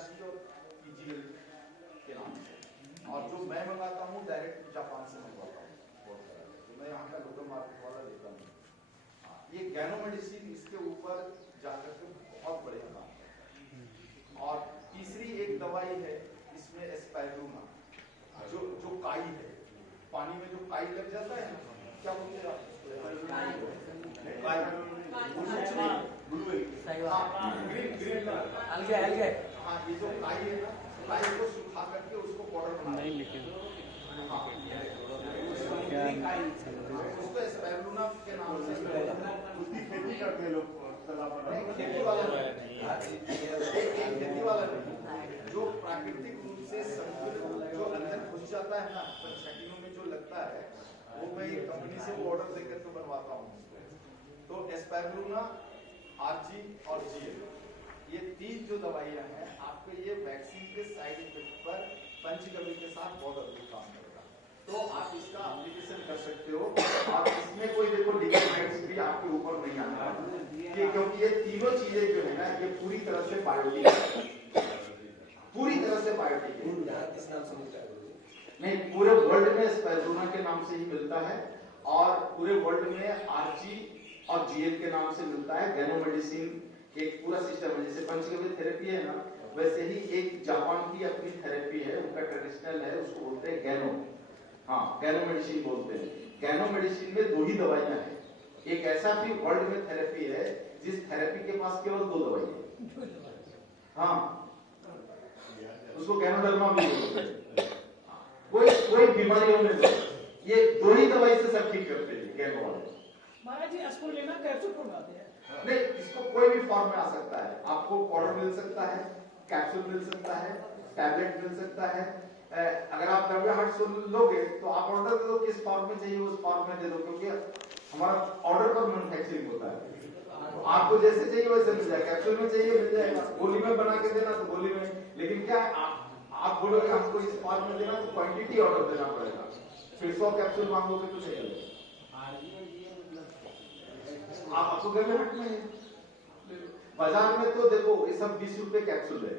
PRG और PGL के नाम से, और जो मैं मंगाता हूँ डायरेक्ट जापान से मंगवाता हूँ, तो मैं यहाँ का लोकल मार्केट वाला लेता हूँ। ये गैनो मेडिसिन इसके ऊपर जाकर के बहुत बढ़िया काम करता है। और तीसरी एक दवाई है इसमें एस्पैरुलिना, जो काई है, पानी में जो काई लग जाता है, क्या बोलते हैं आप? हाँ, ये जो काई है ना, काई को सुखा करके उसको पाउडर बना नहीं, लेकिन उसको एस्पैरुलिना के नाम से उसकी खेती करते हैं लोग। खेती वाला नहीं, जो प्राकृतिक रूप से संतुलित जो अंदर घुस जाता है ना, छटियों में जो लगता है, वो मैं एक कंपनी से ऑर्डर देकर के बनवाता हूँ। तो एस्पैरुलिना, आरजी और जीएल, ये तीन जो दवाइयाँ हैं, आपके ये वैक्सीन के साइड इफेक्ट पर पंचगव्य के साथ बहुत अधिक काम करेगा। तो आप इसका एप्लीकेशन कर सकते हो, और इसमें कोई देखो लीगल राइट्स भी आपके ऊपर नहीं आना, क्योंकि ये तीनों चीजें जो है ना, ये पूरी तरह से बायोटिक है, पूरी तरह से बायोटिक है। किस नाम से मिलता है? नहीं, पूरे वर्ल्ड में एस्पैरुलिना के नाम से ही मिलता है, और पूरे वर्ल्ड में आरजी और जीएल के नाम से मिलता है। गैनो मेडिसिन एक पूरा सिस्टम है, जैसे पंचगव्य थेरेपी है ना, वैसे ही एक जापान की अपनी थेरेपी है, उनका ट्रेडिशनल है, उसको बोलते हैं गैनो। हाँ, गैनो मेडिसिन बोलते हैं। गैनो मेडिसिन में दो ही दवाइयां हैं। एक ऐसा भी वर्ल्ड में थेरेपी है जिस थेरेपी के पास केवल दो दवाई है। हाँ, उसको गैनोडर्मा भी बोलते हैं। कोई बीमारियों में ये दो ही दवाई से सब ठीक करते हैं गैनो वाले। महाराज जी, इसको लेना कैप्सूल बनवाते हैं? नहीं, इसको कोई भी फॉर्म में आ सकता है। आपको पाउडर मिल सकता है, कैप्सूल मिल सकता है, टैबलेट मिल सकता है। अगर आप नब्बे हार्ट लोगे तो आप ऑर्डर दे दो, किस फॉर्म में चाहिए उस फॉर्म में दे दो, क्योंकि हमारा ऑर्डर पर मैन्युफैक्चरिंग होता है। तो आपको जैसे चाहिए वैसे मिल जाएगा, कैप्सूल में चाहिए मिल जाएगा, गोली में बना के देना तो गोली में। लेकिन क्या आप बोलोगे हमको इस फॉर्म में देना, तो क्वांटिटी ऑर्डर देना पड़ेगा। फिर 100 कैप्सूल मांगोगे तो नहीं चलेगा। आप आपको घर में बाजार में तो देखो ये सब 20 रुपए कैप्सूल है,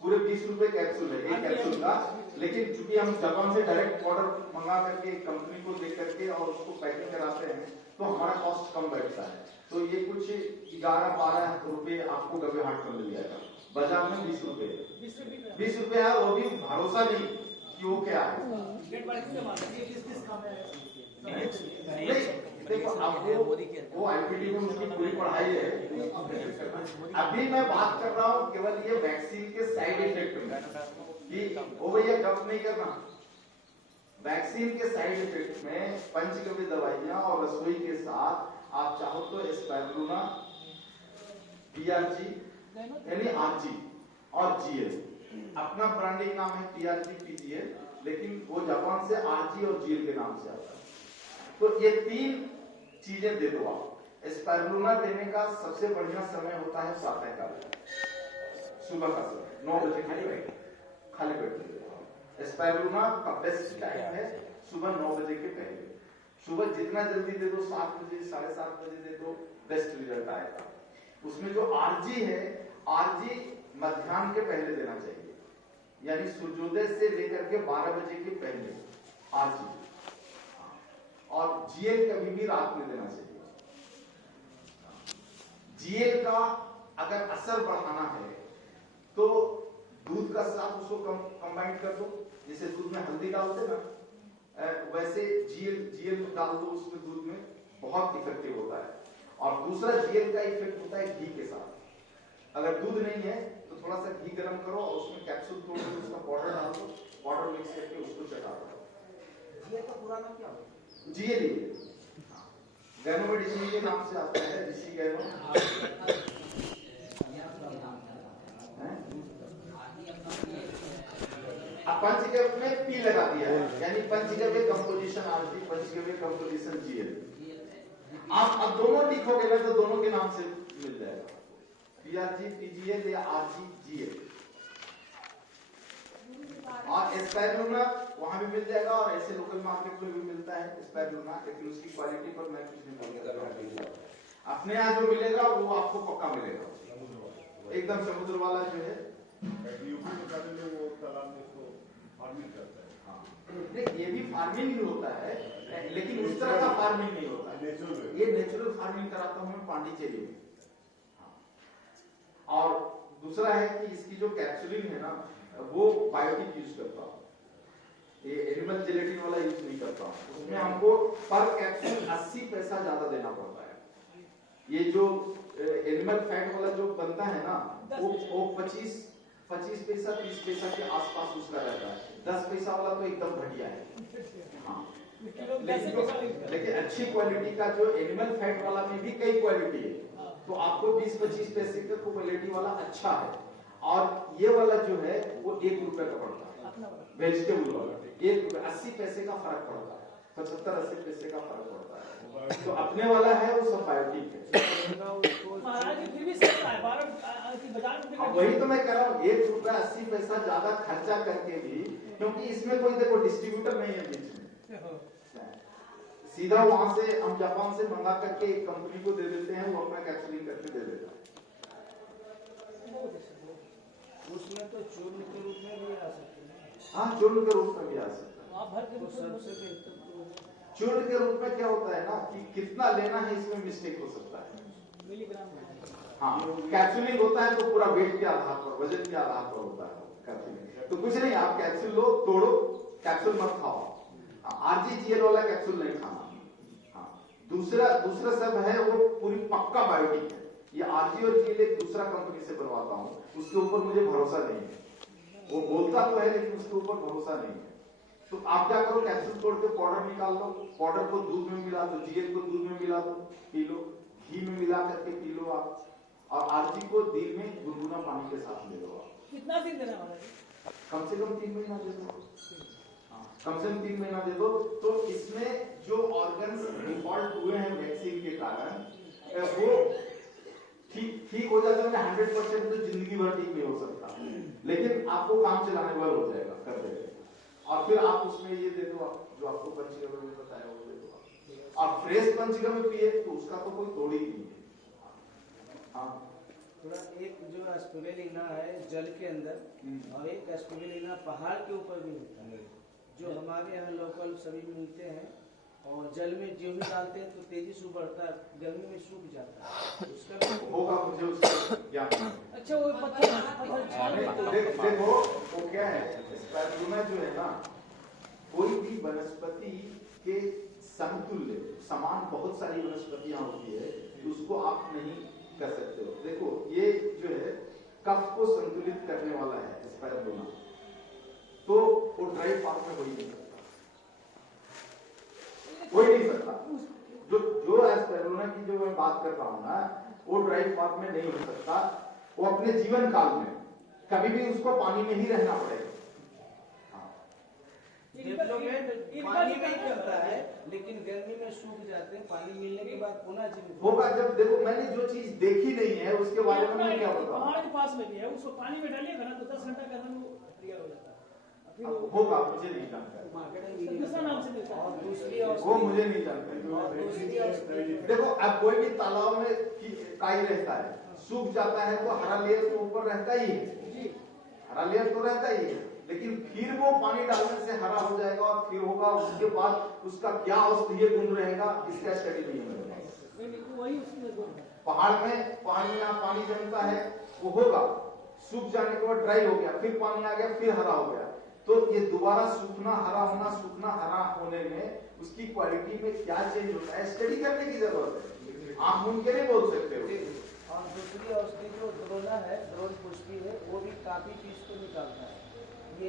पूरे 20 रुपए कैप्सूल है एक कैप्सूल का। लेकिन चूंकि हम जापान से डायरेक्ट ऑर्डर मंगा करके कंपनी को दे करके और उसको पैकिंग कराते हैं, तो हमारा कॉस्ट कम बैठता है। तो ये कुछ 11-12 रुपए आपको गव्य हाट में मिल जाएगा। बाजार में 20 रुपए 20 रुपए है, वो भी भरोसा नहीं कि वो क्या है। देखो आपको वो आईपीडी में उसकी पूरी पढ़ाई है। अभी मैं बात कर रहा हूँ केवल ये वैक्सीन के साइड इफेक्ट में, कि वो भैया गप नहीं करना। वैक्सीन के साइड इफेक्ट में पंचगव्य दवाइयां और रसोई के साथ आप चाहो तो एस्पैरुलिना, पीआरजी यानी आरजी और जीएल, अपना ब्रांडिंग नाम है पीआरजी पीजीएल, लेकिन वो जापान से आरजी और जीएल के नाम से आता है। तो ये तीन चीजें दे दो आप। एस्पैरुलिना देने का सबसे बढ़िया समय होता है प्रातः काल, सुबह का समय 9 बजे खाली पेट। एस्पैरुलिना का बेस्ट टाइम है सुबह 9 बजे के पहले। सुबह जितना जल्दी दे दो, 7 बजे 7:30 बजे दे दो, बेस्ट रिजल्ट आएगा। उसमें जो आरजी है, आरजी मध्याह्न के पहले देना चाहिए, यानी सूर्योदय से लेकर के 12 बजे के पहले आरजी। और जीएल कभी भी रात में देना चाहिए। जीएल का अगर असर बढ़ाना है तो दूध का साथ उसको कंबाइन कर दो, जैसे दूध में हल्दी डालते ना, वैसे जीएल डाल दो उसमें, दूध में बहुत इफेक्टिव होता है। और दूसरा जीएल का इफेक्ट होता है घी के साथ। अगर दूध नहीं है तो थोड़ा सा घी गर्म करो और उसमें कैप्सूल तोड़ के उसका पाउडर डाल दो, पाउडर मिक्स करके उसको चटा दो। जीएल का पूरा नाम क्या होता है? जीएल गैनो मेडिसिन के नाम से आता है, ऋषि गैनो। पंचगव्य में पी लगा दिया है, यानी पंचगव्य कंपोजिशन आरजी, पंचगव्य कंपोजिशन जीएल। आप अब दोनों लिखोगे ना तो दोनों के नाम से मिल जाएगा, पीआरजी पीजीएल या आरजी जीएल। और एस्पैरुलिना वहां भी मिल जाएगा और ऐसे लोकल मार्केट में भी मिलता है एस्पैरुलिना, लेकिन उसकी क्वालिटी पर मैं कुछ नहीं बोलूंगा। अपने यहाँ जो मिलेगा वो आपको पक्का मिलेगा, एकदम समुद्र वाला जो है यूपी में सारे लोग वो तालाब में इसको फार्मिंग करते हैं। हाँ, नहीं ये भी फार्मिंग ही होता है, लेकिन उस तरह का फार्मिंग नहीं होता है। नेचुरल ये नेचुरल फार्मिंग कराता हूँ मैं पांडिचेरी में। हाँ। और दूसरा है कि इसकी जो कैप्सूलिंग है ना, वो बायोटिक यूज करता हूँ, ये एनिमल जेलेटिन वाला यूज नहीं करता हूँ। उसमें हमको पर कैप्सूल 80 पैसा ज्यादा देना पड़ता है। ये जो एनिमल फैट वाला जो बनता है ना, वो 25 पैसा 30 पैसा के आसपास उसका रहता है। 10 पैसा वाला तो एकदम घटिया है। हाँ, लेकिन अच्छी क्वालिटी का जो एनिमल फैट वाला में भी कई क्वालिटी है, तो आपको 20-25 पैसे का क्वालिटी वाला अच्छा है। और ये वाला जो है वो 1 रुपए का पड़ता है, वेजिटेबल वाला 1 रुपए, 80 पैसे का फर्क पड़ता है, 75-80 पैसे का फर्क पड़ता है। तो अपने वाला है वो सब बायोटिक है। महाराज फिर भी सस्ता है, बाजार में। वही तो मैं कह रहा हूँ, 1 रुपया 80 पैसा ज्यादा खर्चा करके भी, क्योंकि इसमें कोई देखो डिस्ट्रीब्यूटर नहीं है बीच में, सीधा वहां से हम जापान से मंगा करके एक कंपनी को दे देते हैं, वो अपना कैप्सूलिंग करके दे देता है। उसमें तो चूर्ण के रूप में भी आ सकते हैं। हाँ, चूर्ण के रूप में भी आ सकता है। आप भर के तो सबसे बेहतर तो चूर्ण के रूप में क्या होता है ना कि कितना लेना है इसमें मिस्टेक हो सकता है। मिलीग्राम। हाँ, कैप्सूलिंग होता है तो पूरा वेट के आधार पर, वजन के आधार पर होता है कैप्सूलिंग। तो कुछ नहीं, आप कैप्सूल लो, तोड़ो, कैप्सूल मत खाओ। RGGL वाला कैप्सूल नहीं खाना। हाँ, दूसरा सब है वो पूरी पक्का बायोटिक है। ये RG और GL एक दूसरा कंपनी से बनवाता हूँ, उसके ऊपर मुझे भरोसा नहीं है। वो बोलता तो है लेकिन उसके ऊपर भरोसा नहीं है। तो आप क्या करो, कैप्सूल तोड़ के पाउडर निकाल लो, पाउडर को दूध में मिला दो, GL को दूध में मिला दो, पी लो, घी में मिला करके पी लो आप, और RG को दिन में गुनगुना पानी के साथ ले लो आप। कितना दिन देना है? कम से कम 3 महीना दे दो। कम से कम 3 महीना दे दो। तो इसमें जो ऑर्गन्स डिफॉल्ट हुए हैं वैक्सीन के कारण, वो ठीक हो जाता है। 100% तो जिंदगी भर ठीक नहीं हो सकता, लेकिन आपको काम चलाने वाला हो जाएगा, कर देगा। और फिर आप उसमें ये दे दो, जो आपको पंचगव्य में बताया वो दे दो। और फ्रेश पंचगव्य पिए तो उसका तो कोई तोड़ ही नहीं है। हाँ, थोड़ा एक जो स्पिरुलिना है जल के अंदर, और एक स्पिरुलिना पहाड़ के ऊपर भी होता है, जो हमारे यहाँ लोकल सभी मिलते हैं। और जल में जो भी डालते हैं तो तेजी से बढ़ता है, गर्मी में सूख जाता है। उसका होगा, मुझे उसका ज्ञान नहीं। अच्छा, वो पत्थर देखो वो क्या है, स्पाइरुलिना जो है ना, कोई भी वनस्पति के समतुल्य समान बहुत सारी वनस्पतियां होती है, तो उसको आप नहीं कर सकते हो। देखो ये जो है कफ को संतुलित करने वाला है स्पाइरुलिना, तो वो ड्राई फार्म में हो ही नहीं सकता, हो ही नहीं सकता। जो स्पाइरुलिना की जो मैं बात कर रहा हूं ना, वो ड्राई फार्म में नहीं हो सकता। वो अपने जीवन काल में कभी भी उसको पानी में ही रहना पड़ेगा। डेवलपमेंट पानी में ही करता है, लेकिन गर्मी में सूख जाते हैं। पानी मिलने के बाद पुनः जीवित होगा। जब देखो मैंने जो चीज देखी नहीं है उसके बारे में मैं क्या बताऊं। पहाड़ के पास में भी है, उसको पानी में डालिएगा ना तो 10 घंटा के अंदर वो तैयार हो जाता है। होगा, मुझे नहीं जानकारी, दूसरा नाम से मिलता है। और दूसरी वो मुझे नहीं जानकारी। देखो अब कोई भी तालाब में काई रहता है, सूख जाता है तो हरा लेयर तो ऊपर रहता ही है, हरा लेयर तो रहता ही है, लेकिन फिर वो पानी डालने से हरा हो जाएगा और फिर होगा, उसके बाद उसका क्या औषधीय गुण रहेगा इसका स्टडी नहीं होगा। पहाड़ में पानी जमता है, वो होगा, सूख जाने के बाद ड्राई हो गया, फिर पानी आ गया, फिर हरा हो गया, तो ये दोबारा सूखना हरा होना, सूखना हरा होने में उसकी क्वालिटी में क्या चेंज होता है, स्टडी करने की जरूरत है। आप मुमकिन नहीं बोल सकते हो। और दूसरी औषधि जो द्रोणा है, द्रोण पुष्पी है, वो भी काफी चीज को निकालता है। ये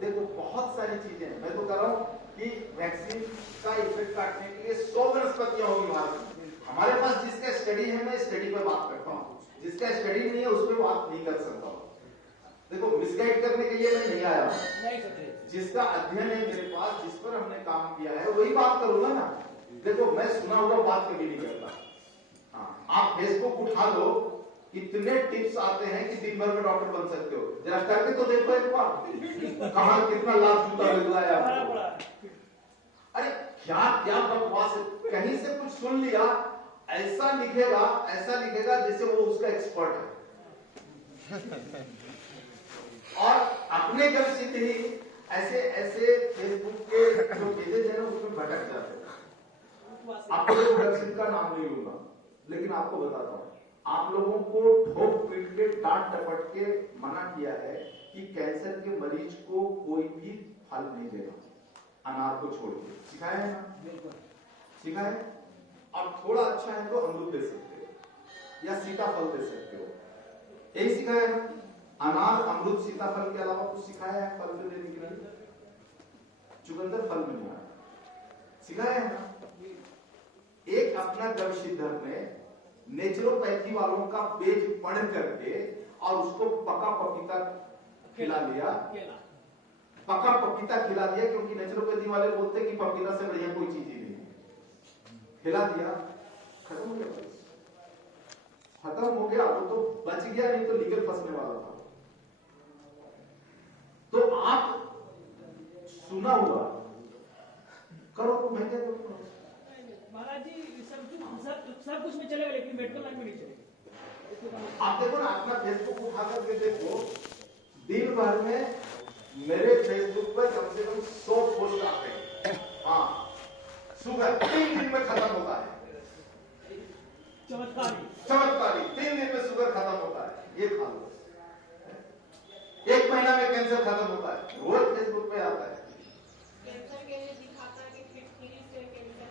देखो बहुत सारी चीजें हैं। मैं तो कह रहा हूँ कि वैक्सीन का इफेक्ट काटने के लिए 100 वनस्पतियां होगी भारत में। हमारे पास जिसका स्टडी है मैं स्टडी पे बात करता हूँ, जिसका स्टडी नहीं है उस पर बात नहीं कर सकता हूँ। देखो मिसगाइड करने के लिए मैं नहीं आया हूँ, जिसका अध्ययन है मेरे पास, जिस पर हमने काम किया है वही बात करूंगा ना। देखो मैं सुना हुआ बात कभी नहीं करता। हाँ, आप फेसबुक उठा लो, इतने टिप्स आते हैं कि दिन भर में डॉक्टर बन सकते हो, जरा करके तो देखो एक बार, कहाँ कितना लाभ जूता मिल रहा है आपको। अरे क्या क्या बकवास है, कहीं से कुछ सुन लिया, ऐसा लिखेगा जैसे वो उसका एक्सपर्ट है। और अपने जब सिद्ध ही ऐसे ऐसे फेसबुक के जो पेजेज है ना उसमें भटक जाते हैं। आपको प्रोडक्शन का नाम नहीं लूंगा, लेकिन आपको बताता हूँ, आप लोगों को ठोक पीट के डांट टपट के मना किया है कि कैंसर के मरीज को कोई भी फल नहीं देगा, अनार को छोड़ के। सिखाया है ना? सिखाया है। और थोड़ा अच्छा है तो अमरूद दे सकते हो या सीताफल दे सकते हो, यही सिखाया है ना? अनार, अमरूद, सीताफल के अलावा कुछ सिखाया है फल देने के लिए? चुकंदर फल में नहीं आया, सिखाया है ना? एक अपना जमशेदपुर में नेचुरोपैथी वालों का पेज पढ़ करके और उसको पका पपीता खिला लिया, पका पपीता खिला दिया, क्योंकि नेचुरोपैथी वाले बोलते हैं कि पपीता से बढ़िया कोई चीज ही नहीं है। खिला दिया, खत्म हो गया, खत्म हो गया। वो तो बच गया, नहीं तो लीगल फंसने वाला था। तो आप सुना हुआ करो तो मैं क्या करूंगा? महाराज जी सब कुछ में चलेगा, लेकिन मेडिकल लाइन में नहीं चलेगा। आप देखो ना, अपना फेसबुक उठा करके देखो, दिन भर में मेरे फेसबुक पर कम से कम 100 पोस्ट आते हैं। हाँ, शुगर 3 दिन में खत्म होता है, चमत्कारी 3 दिन में शुगर खत्म होता है, ये खा लो। 1 महीना में कैंसर खत्म होता है, रोज फेसबुक पे आता है। कैंसर के लिए दिखाता है कि फिटकिरी से कैंसर।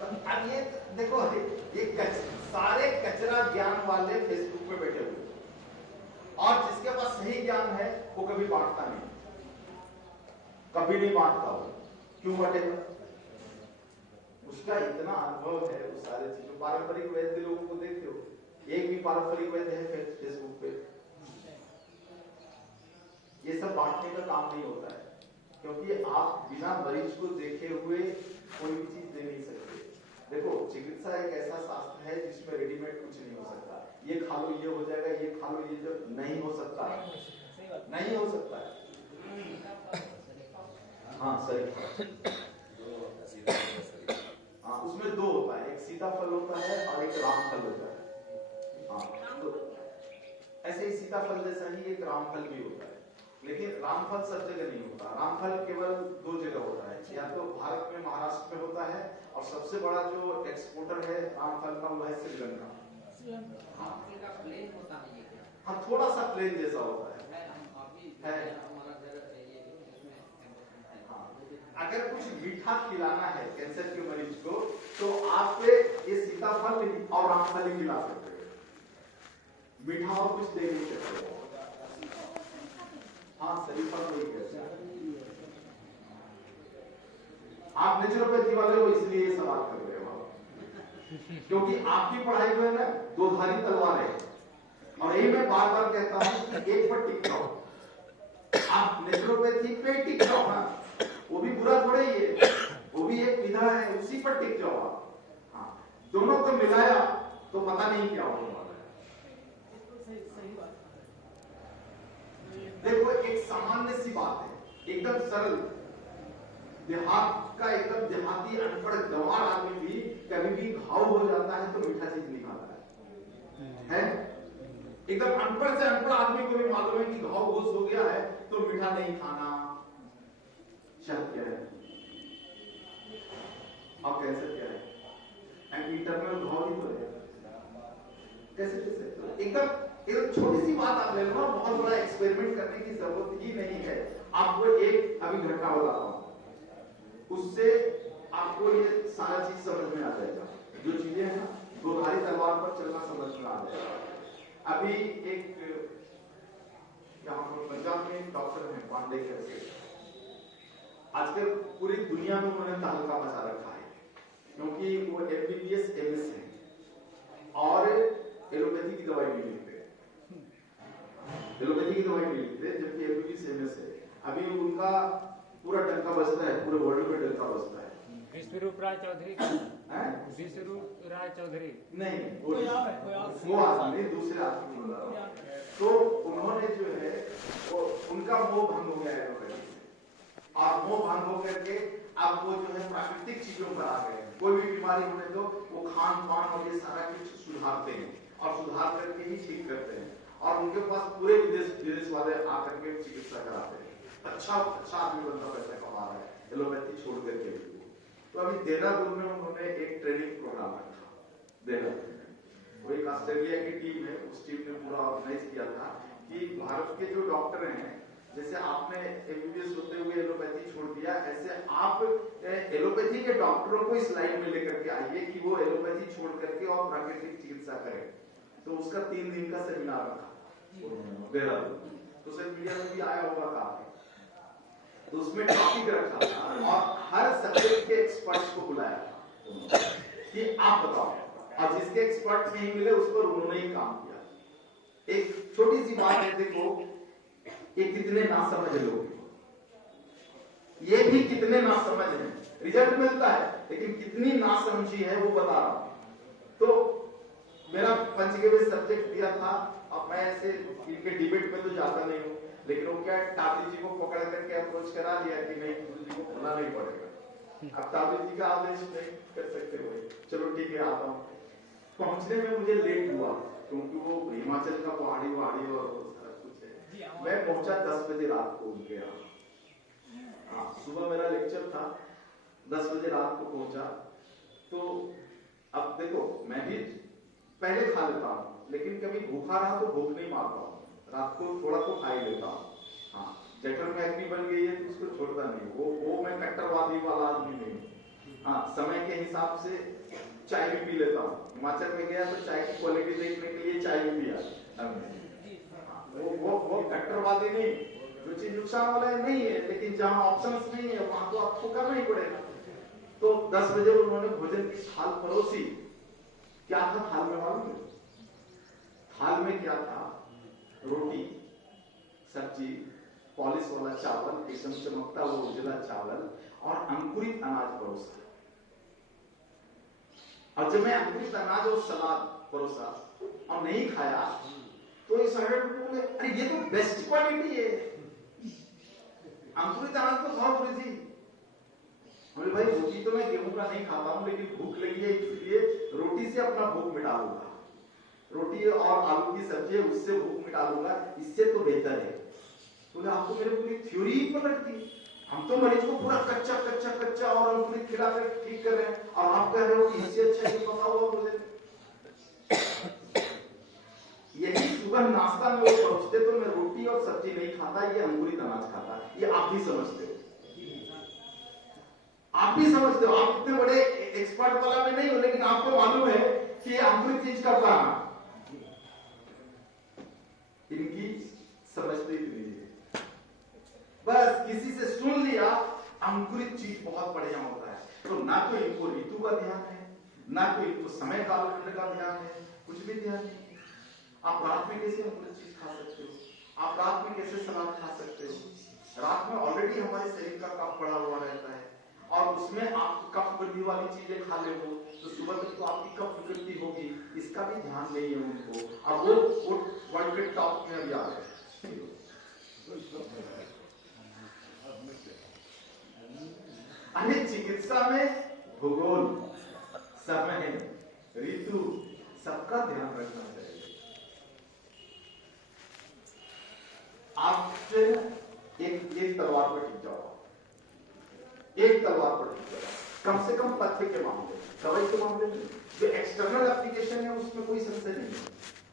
अब ये देखो, ये सारे कचरा ज्ञान वाले फेसबुक पे बैठे हुए, और जिसके पास सही ज्ञान है वो कभी बांटता नहीं, कभी नहीं बांटता। वो क्यों बांटेगा? उसका इतना अनुभव है उस सारे चीजों। पारंपरिक वैद्य लोगों को देखते हो, एक भी पारंपरिक वैद्य है फेसबुक पे? ये सब बांटने का काम नहीं होता है, क्योंकि आप बिना मरीज को देखे हुए कोई भी चीज दे नहीं सकते। देखो, चिकित्सा एक ऐसा शास्त्र है जिसमें रेडीमेड कुछ नहीं हो सकता। ये खा लो ये हो जाएगा, ये खा लो ये जो नहीं हो सकता है, नहीं हो सकता है। हाँ सही। हाँ, उसमें 2 होता है, एक सीताफल होता है और एक रामफल होता है। हाँ, तो ऐसे ही सीताफल जैसा ही एक रामफल भी होता है, लेकिन रामफल सब जगह नहीं होता। रामफल केवल 2 जगह होता है, या तो भारत में महाराष्ट्र में होता है, और सबसे बड़ा जो एक्सपोर्टर है रामफल का वो है श्रीलंका। हाँ, थोड़ा सा प्लेन जैसा होता है। हाँ, अगर कुछ मीठा खिलाना है कैंसर के मरीज को, तो आप ये सीताफल और रामफल ही खिला सकते हो, मीठा और कुछ दे नहीं सकते। हाँ, सही फल वही है। आप नेचुरोपैथी वाले हो इसलिए ये सवाल कर रहे हो, क्योंकि आपकी पढ़ाई जो है ना 2 धारी तलवार है, और यही मैं बार बार कहता हूं कि एक पर टिक जाओ। आप नेचुरोपैथी पे टिक जाओ ना, वो भी बुरा थोड़ा ही है, वो भी एक विधा है, उसी पर टिक जाओ आप। हाँ, दोनों को मिलाया तो पता नहीं क्या होने वाला है। देखो, एक सामान्य सी बात है, एकदम सरल, देहात का एकदम देहाती अनपढ़ गंवार आदमी भी कभी भी घाव हो जाता है तो मीठा चीज नहीं खाता है। एकदम अनपढ़ से अनपढ़ आदमी को भी मालूम है कि घाव घोष हो गया है तो मीठा नहीं खाना। शक क्या है? अब कैंसर क्या है? इंटरनल घाव ही तो है। कैसे एकदम छोटी सी बात आप ले लो, बहुत बड़ा एक्सपेरिमेंट करने की जरूरत ही नहीं है। आपको एक अभी घटना बताता हूं, उससे आपको ये सारा चीज समझ में आ जाएगा। जो चीजें हैं ना, 2 धारी तलवार पर चलना समझ में आ जाएगा। अभी एक यहाँ पर पंजाब में एक डॉक्टर है पांडे करके, आजकल पूरी दुनिया में उन्होंने तहलका मचा रखा है, क्योंकि वो MBBS MS है और एलोपैथी की दवाई नहीं लिखते, एलोपैथी की दवाई नहीं लिखते, जबकि MBBS MS है। अभी उनका पूरा डंका बजता है, पूरे वर्ल्ड में डंका बजता है। विश्वरूप राय चौधरी, विश्वरूप राय चौधरी नहीं, वो आदमी दूसरे आदमी बोल रहा हूं। तो उन्होंने जो है वो उनका मोह भंग हो गया है, और मोह भंग होकर के अब वो जो है प्राकृतिक चीजों पर आ गए। कोई भी बीमारी होने तो वो खान पान और ये सारा कुछ सुधारते हैं, और सुधार करके ही ठीक करते हैं, और उनके पास पूरे विदेश वाले आकर के चिकित्सा कराते हैं। अच्छा आदमी बंदा पैसा कमा रहा है एलोपैथी छोड़ करके। तो अभी देहरादून में उन्होंने एक ट्रेनिंग प्रोग्राम रखा। देहरादून में वो एक ऑस्ट्रेलिया की टीम है, उस टीम ने पूरा ऑर्गेनाइज किया था कि भारत के जो डॉक्टर हैं, जैसे आपने एमबीबीएस होते हुए एलोपैथी छोड़ दिया, ऐसे आप एलोपैथी के डॉक्टरों को इस लाइन में लेकर के आइए कि वो एलोपैथी छोड़ करके और प्राकृतिक चिकित्सा करें। तो उसका 3 दिन का सेमिनार रखा देहरादून, तो सर मीडिया में भी आया होगा काफी। तो उसमें टॉपिक रखा था और हर सब्जेक्ट के एक्सपर्ट्स को बुलाया था कि आप बताओ, और जिसके एक्सपर्ट नहीं मिले उस पर उन्होंने ही काम किया। एक छोटी सी बात है, देखो ये कितने नासमझ लोग, ये भी कितने नासमझ हैं। रिजल्ट मिलता है लेकिन कितनी नासमझी है वो बता रहा हूं। तो मेरा पंचगव्य सब्जेक्ट दिया था। अब मैं ऐसे इनके डिबेट में तो जाता नहीं हूँ, लेकिन वो क्या ताबी जी को पकड़ करके अप्रोच करा लिया कि नहीं गुरु जी को खोलना नहीं पड़ेगा। अब ताबी जी का आदेश नहीं कर सकते हुए, चलो ठीक है आता हूँ। पहुंचने में मुझे लेट हुआ क्योंकि वो हिमाचल का पहाड़ी और सारा कुछ है। मैं पहुंचा 10 बजे रात को उनके यहाँ। सुबह मेरा लेक्चर था, 10 बजे रात को पहुंचा। तो अब देखो मैं भी पहले खा लेता हूँ, लेकिन कभी भूखा रहा तो भूख नहीं मारता हूँ, रात को थोड़ा तो खा ही लेता हूँ। हाँ, जठर में अग्नि बन गई है तो उसको छोड़ता नहीं, वो मैं कट्टरवादी वाला आदमी नहीं हूँ। हाँ, समय के हिसाब से चाय भी पी लेता हूँ। हिमाचल में गया तो चाय की क्वालिटी देखने के लिए चाय भी पिया। वो कट्टरवादी नहीं, जो चीज नुकसान वाला नहीं है, लेकिन जहाँ ऑप्शंस नहीं है वहां तो आपको करना ही पड़ेगा। तो 10 बजे उन्होंने भोजन की थाल परोसी। क्या था थाल में मालूम है? थाल में क्या था? रोटी, सब्जी, पॉलिश वाला चावल, एकदम चमकता हुआ उजला चावल और अंकुरित अनाज परोसा। और जब मैं अंकुरित अनाज और सलाद परोसा और नहीं खाया तो इस बोले अरे ये तो बेस्ट क्वालिटी है, अंकुरित अनाज तो खाओ गुरु जी। बोले भाई रोटी तो मैं गेहूं का नहीं खाता हूं, लेकिन भूख लगी है इसलिए रोटी से अपना भूख मिटा लूंगा। रोटी और आलू की सब्जी है उससे भूख मिटा लूंगा, इससे तो बेहतर है। बोले आपको मेरे पूरी थ्योरी ही पलट दी। हम तो मरीज को पूरा कच्चा और अंकुरित खिला कर ठीक कर रहे हैं, और आप कह रहे हो कि इससे अच्छा ये पका हुआ भोजन। यही सुबह नाश्ता में वो परोसते तो मैं रोटी और सब्जी नहीं खाता, ये अंकुरित अनाज खाता। ये आप भी समझते हो, आप भी समझते हो। आप इतने बड़े एक्सपर्ट वाला में नहीं हो, लेकिन आपको मालूम है कि ये अंकुरित चीज कब खाना। इनकी समझते इतनी है, बस किसी से सुन लिया अंकुरित चीज बहुत बढ़िया होता है। तो ना तो इनको ऋतु का ध्यान है, ना तो इनको समय कालखंड का ध्यान है, कुछ भी ध्यान नहीं। आप रात में कैसे अंकुरित चीज खा सकते हो? आप रात में कैसे सलाद खा सकते हो? रात में ऑलरेडी हमारे शरीर का कफ पड़ा हुआ रहता है, और उसमें आप कफ वृद्धि वाली चीजें खा ले हो तो सुबह तक तो आपकी कफ वृद्धि होगी, इसका भी ध्यान नहीं है उनको। अब वो वर्ल्ड के टॉप में अभी आ गए। अरे चिकित्सा में भूगोल, समय, ऋतु सबका ध्यान रखना चाहिए। आप एक तलवार पर टिक जाओ, एक तलवार पर टिक जाओ, कम से कम पथ्य के मामले, दवाई के मामले में जो एक्सटर्नल एप्लीकेशन है उसमें कोई संशय नहीं है।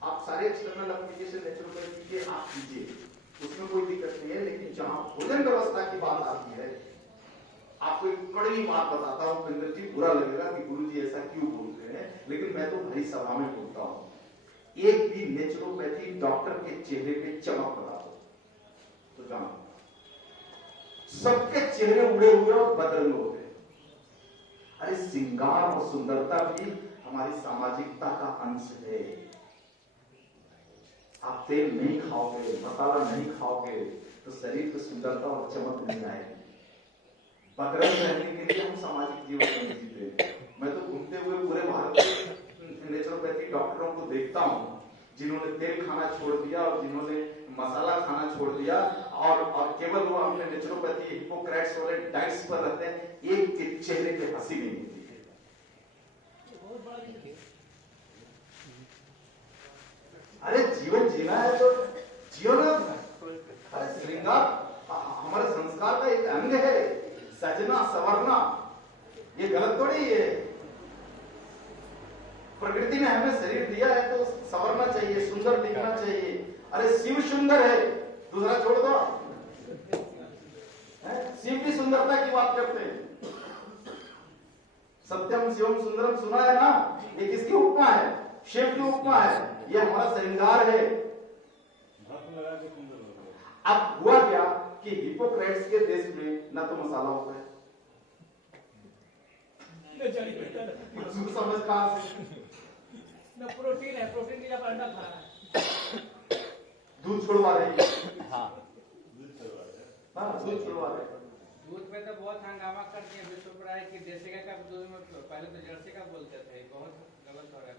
आप सारे एक्सटर्नल एप्लीकेशन नेचुरोपैथी के आप कीजिए, उसमें कोई दिक्कत नहीं है। लेकिन जहां भोजन व्यवस्था की बात आती है, आपको एक बड़ी बात बताता हूँ सुंदर जी, बुरा लगेगा कि गुरु जी ऐसा क्यों बोलते हैं, लेकिन मैं तो भारी सभा में बोलता हूँ। एक भी नेचुरोपैथी डॉक्टर के चेहरे पे चमक बता दो तो जानो, सबके चेहरे उड़े हुए और बदरंग होते हैं। अरे श्रृंगार और सुंदरता भी हमारी सामाजिकता का अंश है। आप तेल नहीं खाओगे, मसाला नहीं खाओगे तो शरीर की सुंदरता और चमक नहीं आएगी। बदरंग रहने के लिए हम सामाजिक जीवन नहीं जीते। मैं तो घूमते हुए पूरे भारत के नेचुरोपैथी डॉक्टरों को देखता हूँ जिन्होंने तेल खाना छोड़ दिया और जिन्होंने मसाला खाना छोड़ दिया, और केवल वो अपने नेचुरोपैथी हिप्पोक्रेट्स वाले डाइट्स पर रहते हैं। एक के चेहरे पे हंसी नहीं मिलती है। जीना है तो जियो ना। अरे श्रृंगार हमारे संस्कार का एक अंग है, सजना संवरना ये गलत थोड़ी है। प्रकृति ने हमें शरीर दिया है तो संवरना चाहिए, सुंदर दिखना चाहिए। अरे शिव सुंदर है, दूसरा छोड़ दो। शिव की सुंदरता की बात करते हैं। सत्यम शिवम सुंदरम सुना है ना, ये किसकी उपमा है? शिव की उपमा है। ये हमारा श्रृंगार है। अब हुआ क्या कि हिपोक्रेट्स के देश में न तो मसाला होता है, समझ कहां से, न प्रोटीन है, प्रोटीन की जब अंडा खा रहा है, दूध छुड़वा रही है। हाँ दूध छुड़वा रहे। दूध पे तो बहुत हंगामा करती है विश्व प्राय की देसी गाय का दूध में पहले तो जर्सी का बोलते थे, बहुत गलत हो रहा है।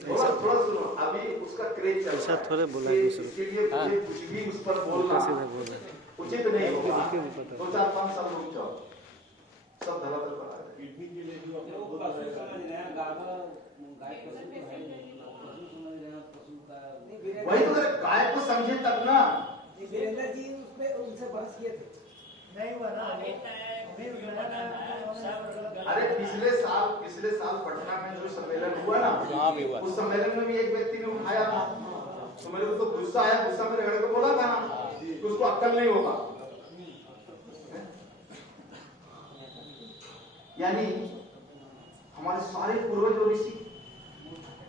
थोड़ा सुनो, अभी उसका क्रेज चल रहा है। थोड़े बोला इसके लिए मुझे कुछ भी उस पर बोलना उचित नहीं होगा। 2-4-5 साल रुक जाओ, सब धरातल पर आ जाए। किडनी के लिए जो वो पशु समझ रहे हैं, गाय पशु तो है नहीं, पशु समझ रहे हैं, पशु का वही तो गाय को समझे तब ना। वीरेंद्र जी उसपे उनसे बहस किए थे, नहीं हुआ ना। अरे पिछले साल पटना में जो सम्मेलन हुआ ना, उस सम्मेलन में भी एक व्यक्ति ने उठाया था, तो मेरे को तो गुस्सा आया। गुस्सा मेरे घर को बोला था ना कि उसको अक्ल नहीं होगा। यानी हमारे सारे पूर्वज और ऋषि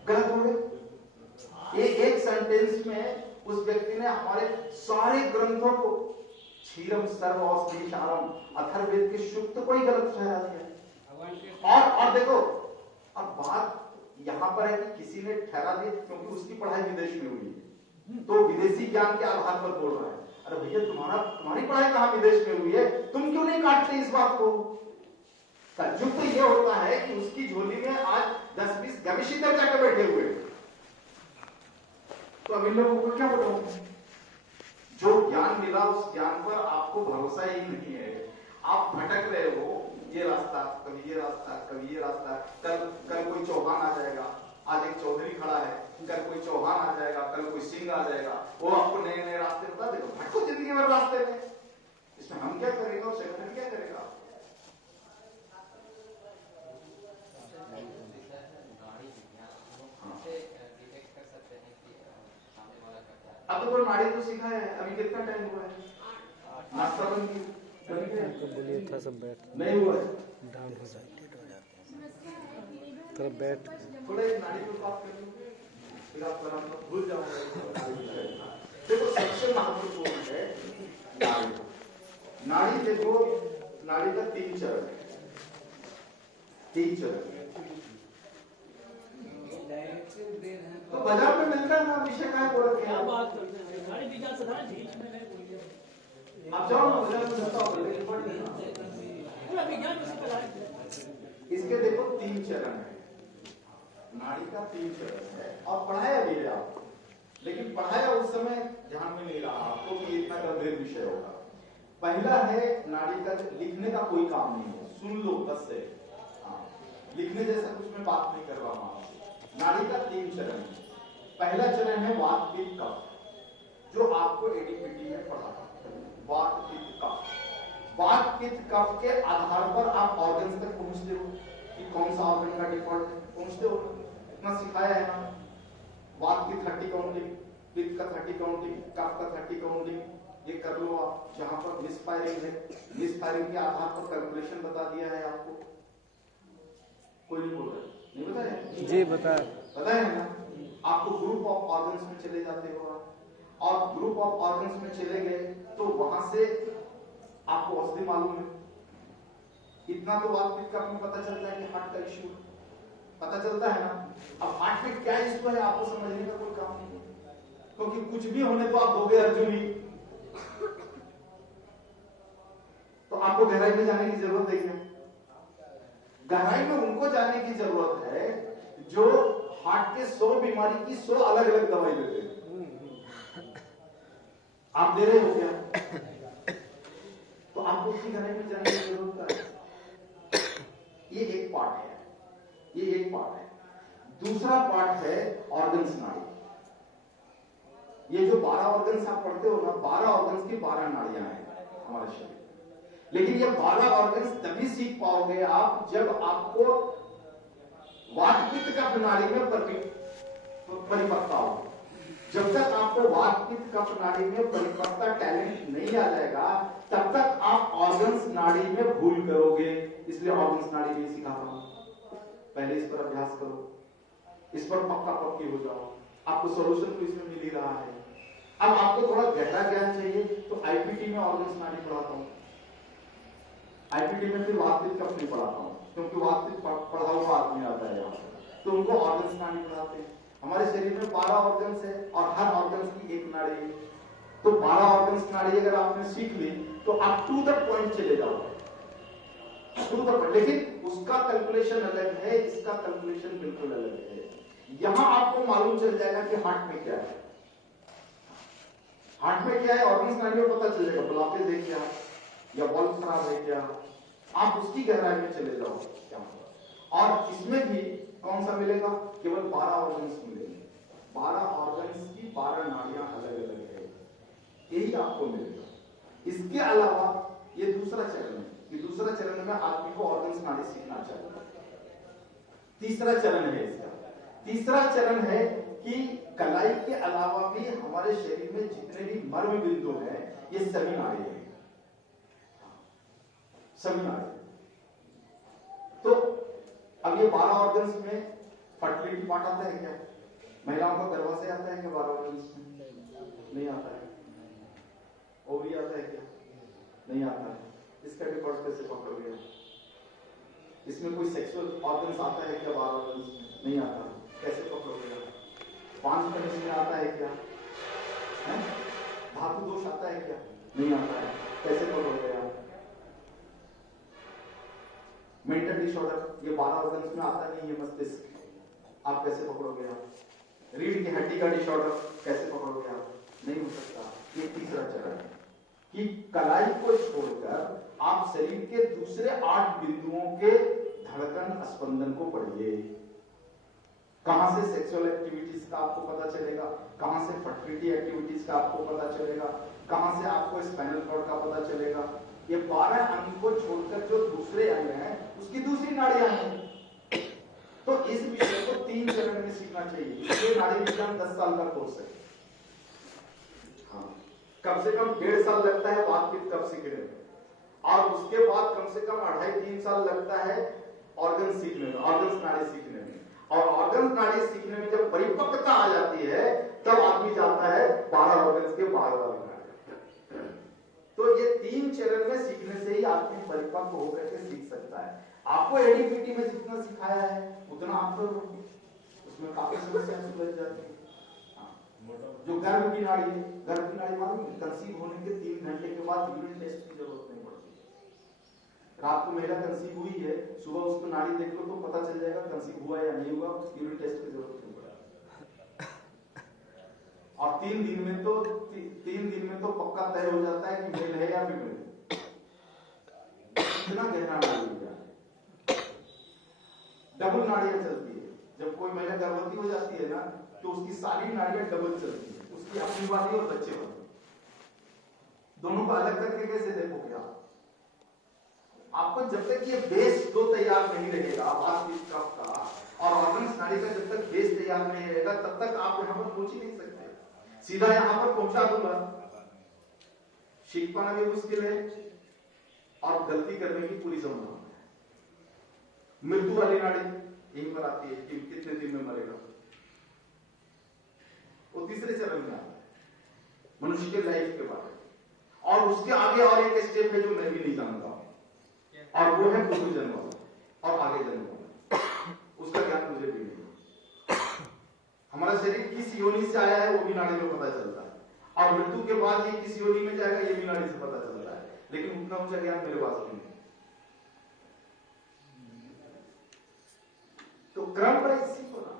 गलत हो गए। एक सेंटेंस में उस व्यक्ति ने हमारे सारे ग्रंथों को, क्षीरम सर्व औषधिशारम अथर्ववेद के शुक्त को ही गलत ठहरा दिया। और देखो, अब बात यहां पर है कि किसी ने ठहरा दिया क्योंकि उसकी पढ़ाई विदेश में हुई है, तो विदेशी ज्ञान के आधार पर बोल रहा है। अरे भैया, तुम्हारी पढ़ाई कहां विदेश में हुई है? तुम क्यों नहीं काटते इस बात को? तजुब तो यह होता है कि उसकी झोली में आज 10-20 गविशीधर जाकर बैठे हुए, तो अब इन लोगों को क्या बताऊं? जो ज्ञान मिला उस ज्ञान पर आपको भरोसा ही नहीं है। आप भटक रहे हो, ये रास्ता कभी ये रास्ता कभी ये रास्ता। कल कोई चौहान आ जाएगा, आज एक चौधरी खड़ा है, कल कोई चौहान आ जाएगा, कल कोई सिंह आ जाएगा, वो आपको नए नए रास्ते बता देगा। भटको जिंदगी भर रास्ते में, इसमें हम क्या करेंगे और संगठन क्या करेगा? अब तो नाड़ी तो सीखा है, अभी कितना टाइम हुआ है? नाश्ता बन बोलिए था सब बैठ नहीं हुआ है, डाउन हो जाए थोड़ा बैठ थोड़ा एक नाड़ी को बात कर लो, फिर आप आराम से भूल जाओगे। देखो सबसे महत्वपूर्ण है नाड़ी। नाड़ी देखो, नाड़ी का 3 चरण है, 3 चरण। तो बाजार में मिलता है ना, विषय का क्या बात करते हैं? गाड़ी विज्ञान साधारण बीच में नहीं बोलिए। आप जाओ ना बाजार में मिलता होगा, लेकिन पढ़ नहीं। पूरा विज्ञान उसी पर है। इसके देखो 3 चरण है, नाड़ी का 3 चरण है। और पढ़ाया भी है आपको, लेकिन पढ़ाया उस समय ध्यान में नहीं रहा आपको कि इतना गंभीर विषय होगा। पहला है नाड़ी का, लिखने का कोई काम नहीं है, सुन लो बस से। लिखने जैसा कुछ मैं बात नहीं कर रहा हूं। नाड़ी का 3 चरण है। पहला चरण है वात पित्त कफ, जो आपको एडीपीटी में पढ़ा। वात पित्त कफ, वात पित्त कफ के आधार पर आप ऑर्गन्स तक पहुंचते हो कि कौन सा ऑर्गन का डिफॉल्ट है, पहुंचते हो। इतना सिखाया है ना। वात की 30 काउंटिंग, पित्त का 30 काउंटिंग, कफ का 30 काउंटिंग, ये कर लो आप। जहां पर मिसफायरिंग है, मिसफायरिंग के आधार पर कैलकुलेशन बता दिया है आपको। कोई नहीं बोल रहा, नहीं बताया जी बताया है ना। आपको ग्रुप ऑफ ऑर्गन्स में चले जाते हो आप, और ग्रुप ऑफ ऑर्गन्स में चले गए तो वहां से आपको औषधि मालूम है। इतना तो वात पित्त कफ में पता चलता है कि हार्ट का इश्यू पता चलता है ना। अब हार्ट में क्या इश्यू है आपको समझने का कोई काम नहीं है, क्योंकि कुछ भी होने तो आप दोगे अर्जुन ही। तो आपको गहराई में जाने की जरूरत है क्या? गहराई में उनको जाने की जरूरत है जो हार्ट के 100 बीमारी की 100 अलग अलग दवाई देते हैं। आप दे रहे हो क्या? तो आपको उसकी गहराई में जाने की जरूरत है। ये एक पार्ट है, ये एक पार्ट है। दूसरा पार्ट है ऑर्गन्स नाड़ी। ये जो 12 ऑर्गन्स आप पढ़ते हो ना, 12 ऑर्गन्स की 12 नाड़ियां हैं हमारे शरीर। लेकिन ये 12 ऑर्गन्स तभी सीख पाओगे आप जब आपको वात पित्त कफ नाड़ी में परिपक्वता हो। जब तक आपको वात पित्त कफ नाड़ी में परिपक्वता टैलेंट नहीं आ जाएगा, तब तक आप ऑर्गन्स नाड़ी में भूल करोगे। इसलिए ऑर्गन्स नाड़ी में सिखाता हूं, पहले इस पर अभ्यास करो, इस पर पक्का पक्की हो जाओ, आपको सोल्यूशन तो इसमें मिल ही रहा है। अब आपको थोड़ा गहरा ज्ञान चाहिए तो आईपीटी में ऑर्गन्स नाड़ी पढ़ाता हूं। आईपीटी में फिर वात पित्त कफ नहीं पढ़ाता हूं, क्योंकि वात पित्त पढ़ा हुआ आदमी आता है यहाँ, तो उनको ऑर्गन्स नाड़ी पढ़ाते हैं। हमारे शरीर में 12 ऑर्गन्स है और हर ऑर्गन्स की एक नाड़ी है। तो 12 ऑर्गन्स नाड़ी अगर आपने सीख ली तो आप टू द पॉइंट चले जाओगे, टू द पॉइंट। लेकिन उसका कैलकुलेशन अलग है, इसका कैलकुलेशन बिल्कुल अलग है। यहां आपको मालूम चल जाएगा कि हार्ट में क्या है, हार्ट में क्या है ऑर्गन्स नाड़ी में पता चल जाएगा। ब्लॉकेज है क्या या वॉल्व खराब है क्या, आप उसकी गहराई में चले जाओ क्या। और इसमें भी कौन सा मिलेगा, केवल 12 ऑर्गन्स मिलेंगे। 12 ऑर्गन्स की 12 नाड़ियां अलग अलग है, यही आपको मिलेगा। इसके अलावा ये दूसरा चरण है कि दूसरा चरण में आदमी को ऑर्गन्स नाड़ी सीखना चाहिए। तीसरा चरण है इसका, तीसरा चरण है कि कलाई के अलावा भी हमारे शरीर में जितने भी मर्म बिंदु हैं ये सभी नाड़ी हैं, सभी नाड़ी। तो अब ये 12 ऑर्गन्स में फर्टिलिटी पार्ट आता है क्या, महिलाओं का गर्भ से आता है क्या 12 ऑर्गन्स में? नहीं आता है। ओवरी आता है क्या? नहीं आता है। इसका रिकॉर्ड कैसे पकड़ोगे? इसमें कोई सेक्सुअल ऑर्गन्स आता है क्या 12 ऑर्गन्स में? नहीं आता है। कैसे पकड़ोगे? 5 पेनिस में आता है क्या? धातु दोष आता है क्या? नहीं आता है। कैसे पकड़ोगे आप? मेंटल डिसऑर्डर ये 12 ऑर्गन्स में आता नहीं है, मस्तिष्क, आप कैसे पकड़ोगे? आप रीढ़ की हड्डी का डिसऑर्डर कैसे पकड़ोगे? आप नहीं हो सकता। ये तीसरा चरण है कि कलाई को छोड़कर आप शरीर के दूसरे 8 बिंदुओं के धड़कन स्पंदन को पढ़िए। कहां से सेक्सुअल एक्टिविटीज का आपको पता चलेगा, कहां से फर्टिलिटी एक्टिविटीज का आपको पता चलेगा, कहां से आपको स्पाइनल कॉर्ड का पता चलेगा। ये 12 अंग को छोड़कर जो दूसरे अंग हैं उसकी दूसरी नाड़ियां हैं। तो इस विषय को 3 चरण में सीखना चाहिए। ये नाड़ी विज्ञान 10 साल का कोर्स है। हाँ, कम से कम 1.5 साल लगता है वात पित्त कफ सीखने में, और उसके बाद कम से कम 2.5-3 साल लगता है ऑर्गन सीखने में, ऑर्गन्स नाड़ी सीखने में। और ऑर्गन्स नाड़ी सीखने में जब परिपक्वता आ जाती है तब आदमी जाता है 12 ऑर्गन्स के 12 नाड़ी। तो ये 3 चरण में सीखने से ही आदमी परिपक्व होकर के सीख सकता है। आपको एडीपीटी में जितना सिखाया है उतना आप करो, उसमें काफी समस्याएं सुलझ जाती है। जो गर्भ की नाड़ी है, गर्भ की नाड़ी मालूम है, कंसीव होने के 3 घंटे के बाद यूरिन टेस्ट की जरूरत नहीं पड़ती। रात को महिला कंसीव हुई है, सुबह उसको नाड़ी देख लो तो पता चल जाएगा कंसीव हुआ या नहीं हुआ, यूरिन टेस्ट की जरूरत नहीं पड़ेगी। और 3 दिन में तो पक्का तय हो जाता है कि मेल है या फीमेल। इतना गहरा नाड़ी है। डबल नाड़ियां चलती है। जब कोई महिला गर्भवती हो जाती है ना तो उसकी सारी नाड़ियां डबल चलती है, उसकी अपनी वाली और बच्चे वाली, दोनों को अलग करके कैसे देखोगे आप? आपको जब तक ये बेस 2 तैयार नहीं रहेगा वात पित्त कफ का और ऑर्गन्स नाड़ी का, जब तक बेस तैयार नहीं रहेगा तब तक आप यहां पर पहुंच ही नहीं सकते। सीधा यहां पर पहुंचा दूंगा, सीख पाना भी मुश्किल है और गलती करने की पूरी संभावना है। मृत्यु वाली नाड़ी यहीं पर आती है कि कितने दिन में मरेगा, वो तीसरे चरण में आता है मनुष्य के लाइफ के बारे में। और उसके आगे और एक स्टेप है जो मैं भी नहीं जानता, और वो है पूर्व जन्म वाला और आगे जन्म वाला, उसका ज्ञान मुझे भी नहीं। हमारा शरीर किस योनि से आया है वो भी नाड़ी में पता चलता है, और मृत्यु के बाद ये किस योनि में जाएगा ये भी नाड़ी से पता चलता है, लेकिन उतना ऊंचा ज्ञान मेरे पास नहीं है। तो क्रम पर सीखो ना।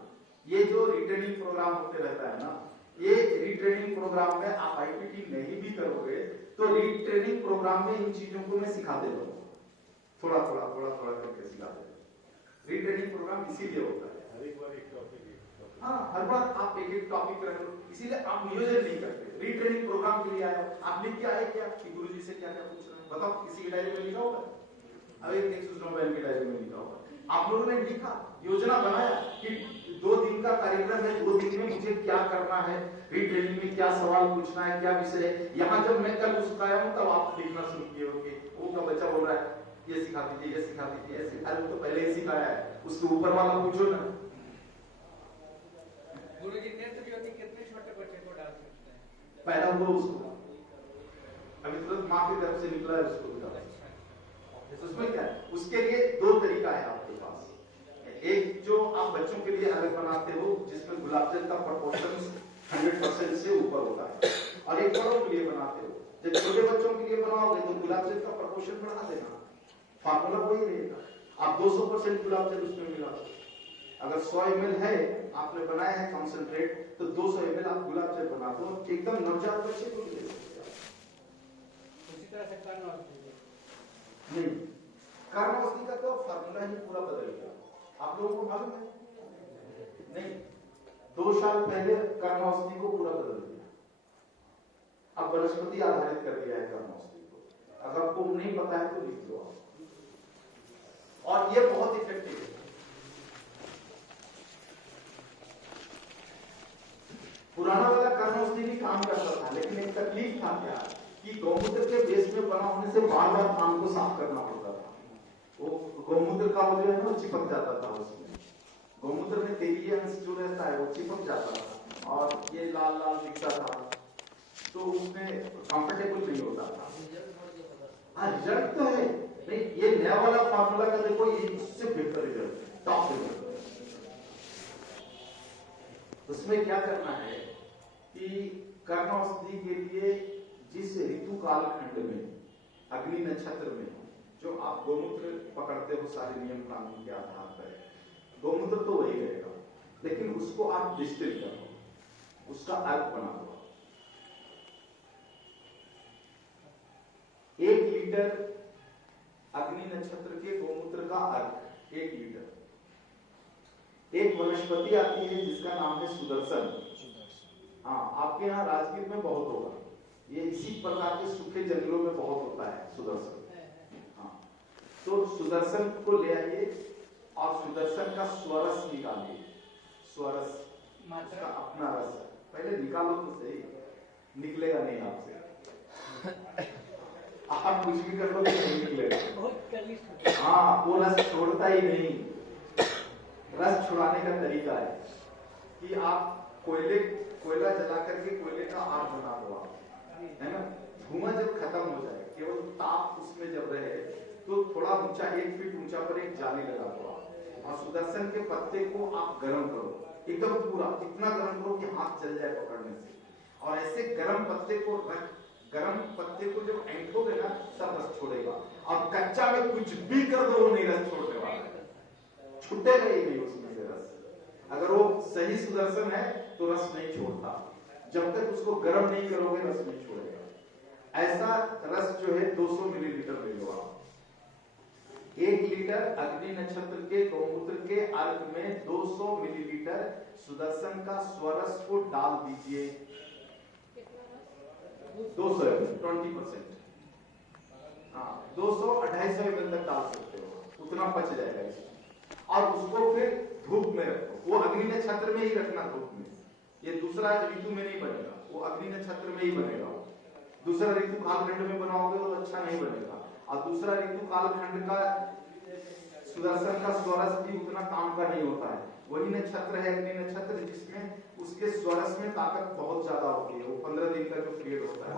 ये जो रिट्रेनिंग प्रोग्राम होते रहता है ना, ये रिट्रेनिंग प्रोग्राम में आप आईपीटी नहीं भी करोगे तो रिट्रेनिंग प्रोग्राम में इन चीजों को मैं सिखाते रहूंगा, थोड़ा थोड़ा करके सिखाते रहूंगा। रिट्रेनिंग प्रोग्राम इसीलिए होता है एक बार एक टॉपिक हाँ, हर बार आप एक एक टॉपिक रख लो, इसीलिए आप नियोजन नहीं करते। रीट्रेनिंग प्रोग्राम के लिए आए हो, आप लिख के आए क्या कि गुरुजी से क्या क्या पूछ रहे हैं, बताओ। किसी की डायरी में लिखा होगा? अब एक नहीं सुन बहन की डायरी में लिखा होगा। आप लोगों ने लिखा, योजना बनाया कि 2 दिन का कार्यक्रम है, 2 दिन में मुझे क्या करना है, रीट्रेनिंग में क्या सवाल पूछना है, क्या विषय है। यहाँ जब मैं कल उसका आया हूँ तब आप लिखना शुरू किए होंगे। वो का बच्चा बोल रहा है ये सिखा दीजिए, ये सिखा दीजिए, ऐसे। अरे तो पहले ही सिखाया है, उसके ऊपर वाला पूछो ना। गुरुजी नेत्र ज्योति कितने छोटे बच्चे को डाल सकते हैं? पैदा हुआ उसको, अभी तुरंत माँ की तरफ से निकला है उसको डाल। उसमें क्या है? उसके लिए 2 तरीका है आपके पास। एक जो आप बच्चों के लिए अलग बनाते हो, जिसमें गुलाब जल का प्रोपोर्शन 100% से ऊपर होता है, और एक बड़ों के लिए बनाते हो। जब छोटे बच्चों के लिए बनाओगे तो गुलाब जल का प्रोपोर्शन बढ़ा देना, फार्मूला वही रहेगा। आप 200% गुलाब जल उसमें मिला दो। अगर 100 ml है आपने बनाया है कंसंट्रेट, तो 200 ml आप गुलाब जल बना दो, एकदम नवजात बच्चे को भी दे सकते हैं। उसी तरह से करना नहीं, कर्णौषधि का तो फार्मूला ही पूरा बदल गया। आप लोगों को मालूम है? नहीं, 2 साल पहले कर्णौषधि को पूरा बदल दिया। अब वनस्पति आधारित कर दिया है कर्णौषधि को। अगर आपको नहीं पता है तो लिख दो आप। और ये बहुत इफेक्टिव है। पुराना वाला कर्णौषधि भी काम करता था, लेकिन एक तकलीफ था क्या कि गौमूत्र के बेस में बना होने से बार-बार कान को साफ करना पड़ता था। वो गौमूत्र का वो जो है ना चिपक जाता था उसमें। गौमूत्र में तेलीय अंश जो रहता है वो चिपक जाता था और ये लाल लाल दिखता था, तो उसमें कंफर्टेबल नहीं होता था। हाँ, रिजल्ट तो है। नहीं, ये नया वाला फार्मूला का देखो, ये इससे बेहतर रिजल्ट, टॉप रिजल्ट। उसमें क्या करना है कि कर्णौषधि के लिए जिस ऋतु काल खंड में अग्नि नक्षत्र में जो आप गोमूत्र पकड़ते हो सारे नियम कानून के आधार पर, गोमूत्र तो वही रहेगा, लेकिन उसको आप डिस्टिल कर दो, उसका अर्क बना दो। 1 लीटर अग्नि नक्षत्र के गोमूत्र का अर्क 1 लीटर। एक वनस्पति आती है जिसका नाम है सुदर्शन। हाँ, आपके यहाँ राजगीर में बहुत होगा, ये इसी प्रकार के सूखे जंगलों में बहुत होता है सुदर्शन। हाँ, तो सुदर्शन को ले आइए और सुदर्शन का स्वरस निकालिए। स्वरस उसका अपना रस पहले निकालो तो सही, निकलेगा नहीं आपसे। आप कुछ भी कर लो नहीं निकलेगा। हाँ, वो रस छोड़ता ही नहीं। रस छुड़ाने का तरीका है कि आप कोयला जला करके कोयले का आग बना दो आप, है ना। धुआं जब खत्म हो जाए, केवल ताप उसमें जब रहे, तो थोड़ा ऊंचा 1 फीट ऊंचा पर एक जाली लगा दो आप, और सुदर्शन के पत्ते को आप गर्म करो, एकदम पूरा इतना गर्म करो कि हाथ जल जाए पकड़ने से। और ऐसे गर्म पत्ते को जब ऐंठोगे ना तब रस छोड़ेगा। और कच्चा में कुछ भी कर दो वो नहीं रस छोड़ने वाला, छूटेगा ही नहीं उसमें से रस। अगर वो सही सुदर्शन है तो रस नहीं छोड़ता, जब तक उसको गर्म नहीं करोगे रस नहीं छोड़ेगा। ऐसा रस जो है 200 मिलीलीटर ले लो आप। 1 लीटर अग्नि नक्षत्र के गौमूत्र के अर्क में 200 मिलीलीटर सुदर्शन का स्वरस को डाल दीजिए। 200 20%। हाँ, 200-250 ml तक डाल सकते हो, उतना बच जाएगा इसमें। और उसको फिर धूप में रखो, वो अग्नि नक्षत्र में ही रखना, धूप में। ये दूसरा ऋतु में नहीं बनेगा, वो अग्नि नक्षत्र में ही बनेगा। दूसरा ऋतु कालखंड में बनाओगे तो अच्छा नहीं बनेगा। और दूसरा ऋतु कालखंड का सुदर्शन का स्वरस भी उतना काम का नहीं होता है। वही नक्षत्र है अग्नि नक्षत्र जिसमें उसके स्वरस में ताकत बहुत ज्यादा होती है। वो 15 दिन का जो पीरियड होता है,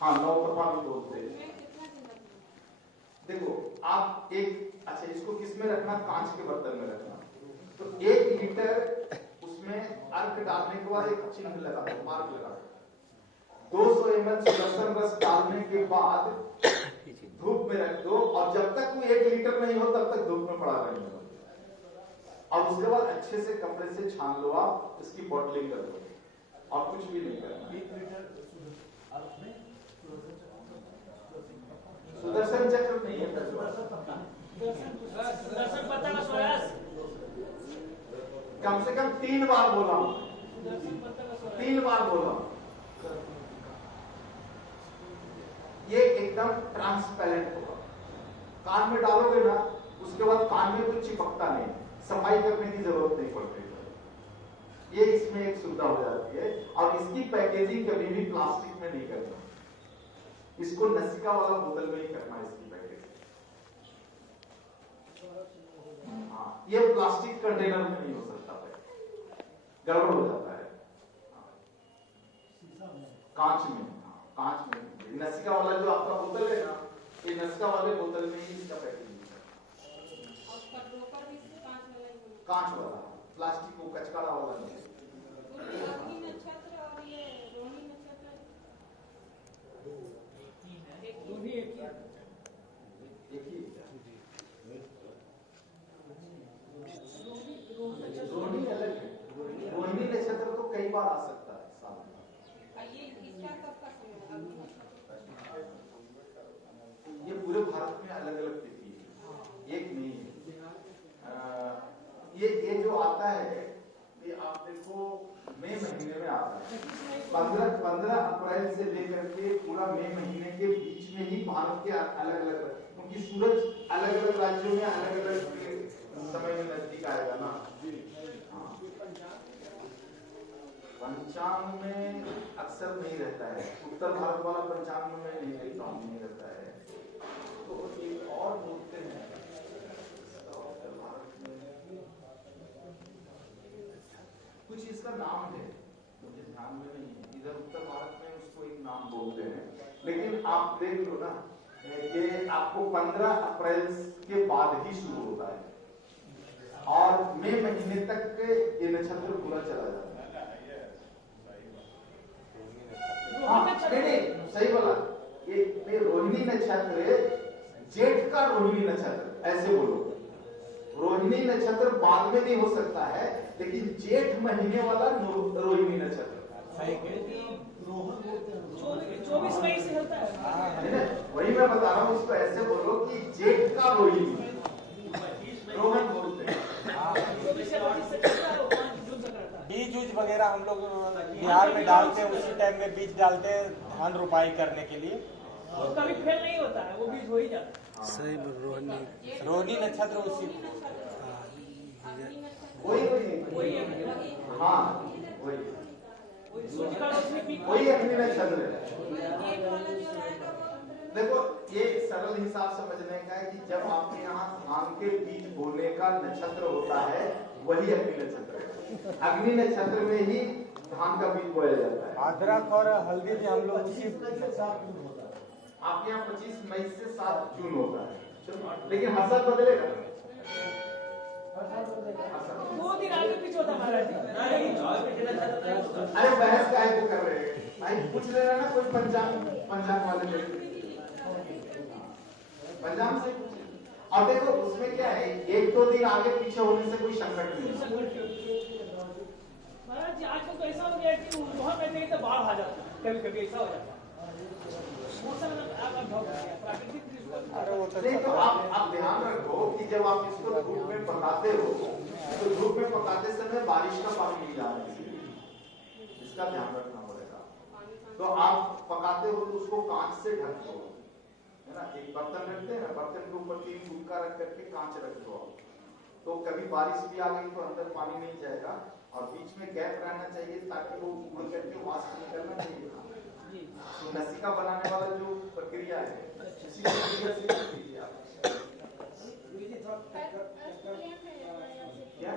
हाँ, 9 तपा भी बोलते हैं। देखो आप अच्छा इसको किस में रखना, कांच के बर्तन में रखना। तो 1 लीटर उसमें अर्क डालने के बाद एक चिन्ह लगा दो, मार्क लगा दो। 200 ml सुदर्शन रस डालने के बाद धूप में रख दो, और जब तक वो 1 लीटर नहीं हो तब तक धूप में पड़ा रहेगा। और उसके बाद अच्छे से कपड़े से छान लो आप, इसकी बॉटलिंग कर दो, और कुछ भी नहीं करना। 1 लीटर सुदर्शन चक्र नहीं है, सुदर्शन पत्ता का स्वरस कम से कम 3 बार बोला हूं, 3 बार बोला हूं। ये एकदम ट्रांसपेरेंट होगा। कान में डालोगे ना, उसके बाद कान में कुछ चिपकता नहीं, सफाई करने की जरूरत नहीं पड़ती। ये इसमें एक सुविधा हो जाती है। और इसकी पैकेजिंग कभी भी प्लास्टिक में नहीं करना, इसको नसिका वाला बोतल में ही करना है इसकी पैकेजिंग। हाँ, ये प्लास्टिक कंटेनर में नहीं हो सकता है, गड़बड़ हो जाता है। कांच में, कांच में नसिका वाला जो आपका बोतल है ना, ये नसिका वाले बोतल में ही इसका पैकेजिंग है। कांच वाला, प्लास्टिक को कचकाड़ा वाला नहीं। अग्नि नक्षत्र और ये रोहिणी नक्षत्र दोनों एक ही है। एक ही रोहिणी अलग है। रोहिणी नक्षत्र तो कई बार आ सकता है साल में। ये इसका कब का समय है? अग्नि नक्षत्र ये पूरे भारत में अलग अलग तिथि है, एक नहीं है। ये जो आता है, ये आप देखो मई महीने में आता है। 15 अप्रैल से लेकर के पूरा मई महीने के बीच में ही भारत के अलग अलग, क्योंकि सूरज अलग अलग राज्यों में अलग अलग समय में नजदीक आएगा ना। पंचांग में अक्सर नहीं रहता है, उत्तर भारत वाला पंचांग में नहीं देखता हूँ, नहीं रहता है। तो एक और बोलते हैं उत्तर भारत में, कुछ इसका नाम है, मुझे ध्यान में नहीं है। इधर उत्तर भारत में उसको एक नाम बोलते हैं, लेकिन आप देख लो ना, ये आपको 15 अप्रैल के बाद ही शुरू होता है और मई महीने तक ये नक्षत्र पूरा चला जाता है। हाँ, नहीं, सही बोला। ये रोहिणी नक्षत्र, जेठ का रोहिणी नक्षत्र, ऐसे बोलो। रोहिणी नक्षत्र बाद में भी हो सकता है, लेकिन जेठ महीने वाला रोहिणी नक्षत्र। 24 मई से होता है। वही मैं बता रहा हूँ, उसको ऐसे बोलो कि जेठ का रोहिणी, रोहन बोलते हैं। बीज उज वगैरह हम लोग बिहार में डालते हैं, उसी टाइम में बीज डालते हैं धान रोपाई करने के लिए। वो कभी फेल नहीं होता है, वो बीज हो ही जाता है। सही रोहिणी नक्षत्र उसी वही हाँ वही अग्नि नक्षत्र है। देखो, ये सरल हिसाब समझने का है कि जब आपके यहाँ धान के बीज बोने का नक्षत्र होता है, वही अग्नि नक्षत्र है। अग्नि नक्षत्र में ही धान का बीज बोया जाता है। अदरक और हल्दी भी हम लोग उसी आपके यहाँ 25 मई से 7 जून होता है, लेकिन हसन बदलेगा। 2 दिन आगे पीछे होता महाराज। अरे बहस काहे को कर रहे हैं भाई, पूछ ले रहा ना कोई पंजाब वाले लोग, पंजाब से। और देखो उसमें क्या है, 1-2 दिन आगे पीछे होने से कोई संकट नहीं। महाराज जी आजकल तो ऐसा हो गया कि बहुत में नहीं तो बाढ़ आ जाता है, कभी कभी ऐसा हो जाता है। मौसम प्राकृतिक नहीं, तो आप ध्यान रखो कि जब आप इसको धूप में पकाते हो, तो धूप में पकाते समय बारिश का पानी नहीं जाना चाहिए, इसका ध्यान रखना पड़ेगा। तो आप पकाते हो तो उसको कांच से ढक दो, है ना। एक बर्तन रखते हैं ना, बर्तन के ऊपर 3 गुटका रख करके कांच रख दो, तो कभी बारिश भी आ गई तो अंदर पानी नहीं जाएगा, और बीच में गैप रहना चाहिए ताकि वो उड़ करके वाष्प निकलना चाहिए। तो नसिका बनाने वाला जो प्रक्रिया है, इसी प्रक्रिया से कीजिए आप। क्या